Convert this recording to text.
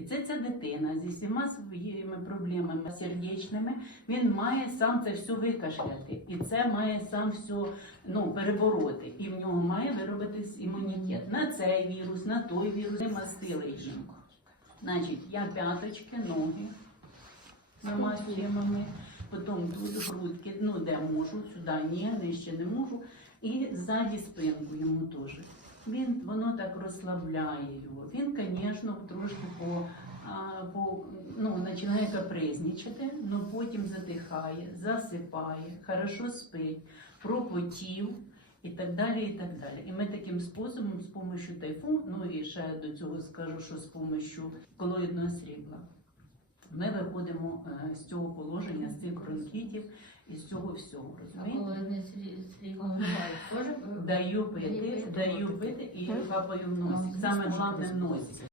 І це ця дитина зі всіма своїми проблемами сердечними, він має сам це все викашляти. І це має сам все ну, перебороти. І в нього має виробитись імунітет на цей вірус, на той вірус. Ми мастили жінку. Значить, я п'яточки, ноги намастуємо ми, потім тут грудки, ну де можу, сюди ні, нижче не можу. І ззаді спинку йому теж. Він воно так розслабляє його. А, по ну, починає капризничати, але потім затихає, засипає, хорошо спить, пропотів і так далі. І так далі. І ми таким способом, з допомогою тайфу, ну і ще до цього скажу, що з допомогою колоїдного срібла. Ми виходимо е, з цього положення, з цих бронхітів і з цього всього. Розумієте? теж Даю пити, пити, даю пити і капаю в носик. Саме головне в носик.